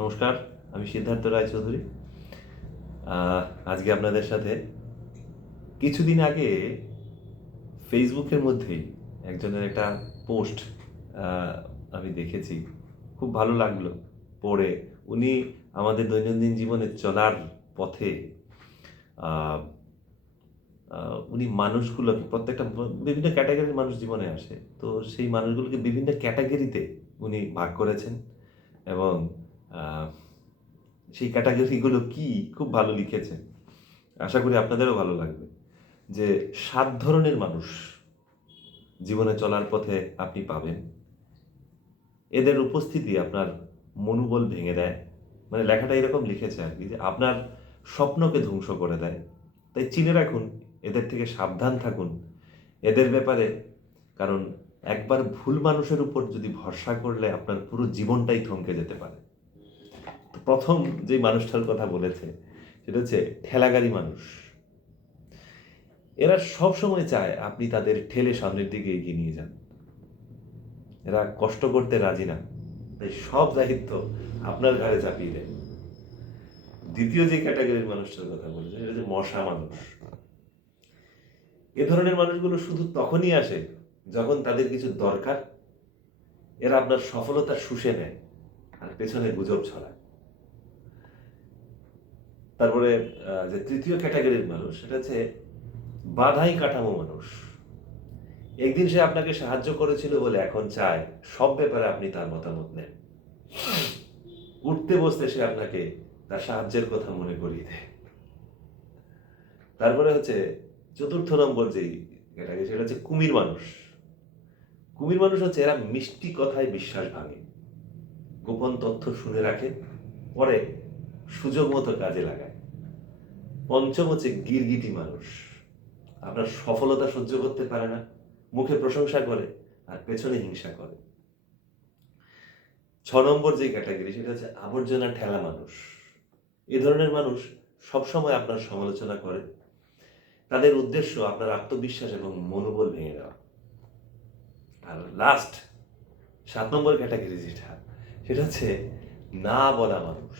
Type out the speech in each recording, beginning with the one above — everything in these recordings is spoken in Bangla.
নমস্কার, আমি সিদ্ধার্থ রায়চৌধুরী। আজকে আপনাদের সাথে কিছুদিন আগে ফেসবুকের মধ্যেই একজনের একটা পোস্ট আমি দেখেছি, খুব ভালো লাগলো পড়ে। উনি আমাদের দৈনন্দিন জীবনে চলার পথে আহ, উনি মানুষগুলোকে প্রত্যেকটা বিভিন্ন ক্যাটাগরির মানুষ জীবনে আসে, তো সেই মানুষগুলোকে বিভিন্ন ক্যাটাগরিতে উনি ভাগ করেছেন এবং আহ, সেই ক্যাটাগরিগুলো কি খুব ভালো লিখেছেন। আশা করি আপনাদেরও ভালো লাগবে। যে 7 ধরনের মানুষ জীবনে চলার পথে আপনি পাবেন, এদের উপস্থিতি আপনার মনোবল ভেঙে দেয়। মানে লেখাটা এরকম লিখেছে আর কি, যে আপনার স্বপ্নকে ধ্বংস করে দেয়। তাই চিনে রাখুন, এদের থেকে সাবধান থাকুন এদের ব্যাপারে। কারণ একবার ভুল মানুষের উপর যদি ভরসা করলে আপনার পুরো জীবনটাই থমকে যেতে পারে। তো প্রথম যে মানুষটার কথা বলেছে সেটা হচ্ছে ঠেলাগাড়ি মানুষ। এরা সব সময় চায় আপনি তাদের ঠেলে সামনের দিকে এগিয়ে নিয়ে যান। এরা কষ্ট করতে রাজি না, তাই সব দায়িত্ব আপনার ঘাড়ে চাপিয়ে দেয়। দ্বিতীয় যে ক্যাটাগরির মানুষটার কথা বলেছে এটা হচ্ছে মশা মানুষ। এ ধরনের মানুষগুলো শুধু তখনই আসে যখন তাদের কিছু দরকার। এরা আপনার সফলতা শুষে নেয় আর পেছনে গুজব ছড়ায়। তারপরে যে তৃতীয় ক্যাটাগরির মানুষ সেটা হচ্ছে বাধাই কাঠামো মানুষ। একদিন সে আপনাকে সাহায্য করেছিল বলে এখন চায় সব ব্যাপারে আপনি তার মতামত নেন। উঠতে বসতে সে আপনাকে তার সাহায্যের কথা মনে করিয়ে দেয়। তারপরে হচ্ছে চতুর্থ নম্বর যেই ক্যাটাগরি সেটা হচ্ছে কুমির মানুষ। কুমির মানুষ হচ্ছে এরা মিষ্টি কথায় বিশ্বাস ভাঙে, গোপন তথ্য শুনে রাখে, পরে সুযোগ মতো কাজে লাগায়। পঞ্চম হচ্ছে গিরগিটি মানুষ। আপনার সফলতা সহ্য করতে পারে না, মুখে প্রশংসা করে আর পেছনে হিংসা করে। 6 নম্বর যে ক্যাটাগরি সেটা হচ্ছে আবর্জনা ঠেলা মানুষ। এ ধরনের মানুষ সবসময় আপনার সমালোচনা করে। তাদের উদ্দেশ্য আপনার আত্মবিশ্বাস এবং মনোবল ভেঙে দেওয়া। আর লাস্ট 7 নম্বর ক্যাটাগরি যেটা সেটা হচ্ছে না বলা মানুষ।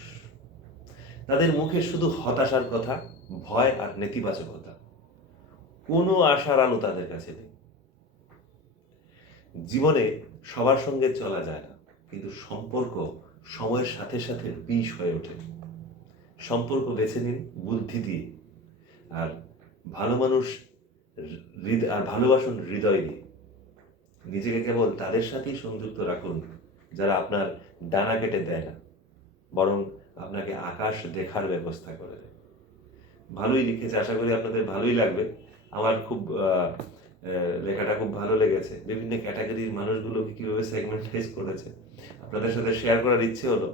তাদের মুখে শুধু হতাশার কথা, ভয় আর নেতিবাচকতা। কোনো আশার আলো তাদের কাছে নেই। জীবনে সবার সঙ্গে চলা যায় না, কিন্তু সম্পর্ক সময়ের সাথে সাথে বিষ হয়ে ওঠে। সম্পর্ক বেছে নিন বুদ্ধি দিয়ে, আর ভালো মানুষ আর ভালোবাসুন হৃদয় দিয়ে। নিজেকে কেবল তাদের সাথেই সংযুক্ত রাখুন যারা আপনার ডানা কেটে দেয় না, বরং আপনাকে আকাশ দেখার ব্যবস্থা করে দেয়। ভালোই লিখেছে, আশা করি আপনাদের ভালোই লাগবে। আমার খুব লেখাটা খুব ভালো লেগেছে। বিভিন্ন ক্যাটাগরির মানুষগুলোকে কীভাবে সেগমেন্টাইজ করেছে আপনাদের সাথে শেয়ার করার ইচ্ছে হলো,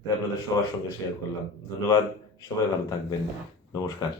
তাই আপনাদের সবার সঙ্গে শেয়ার করলাম। ধন্যবাদ, সবাই ভালো থাকবেন। নমস্কার।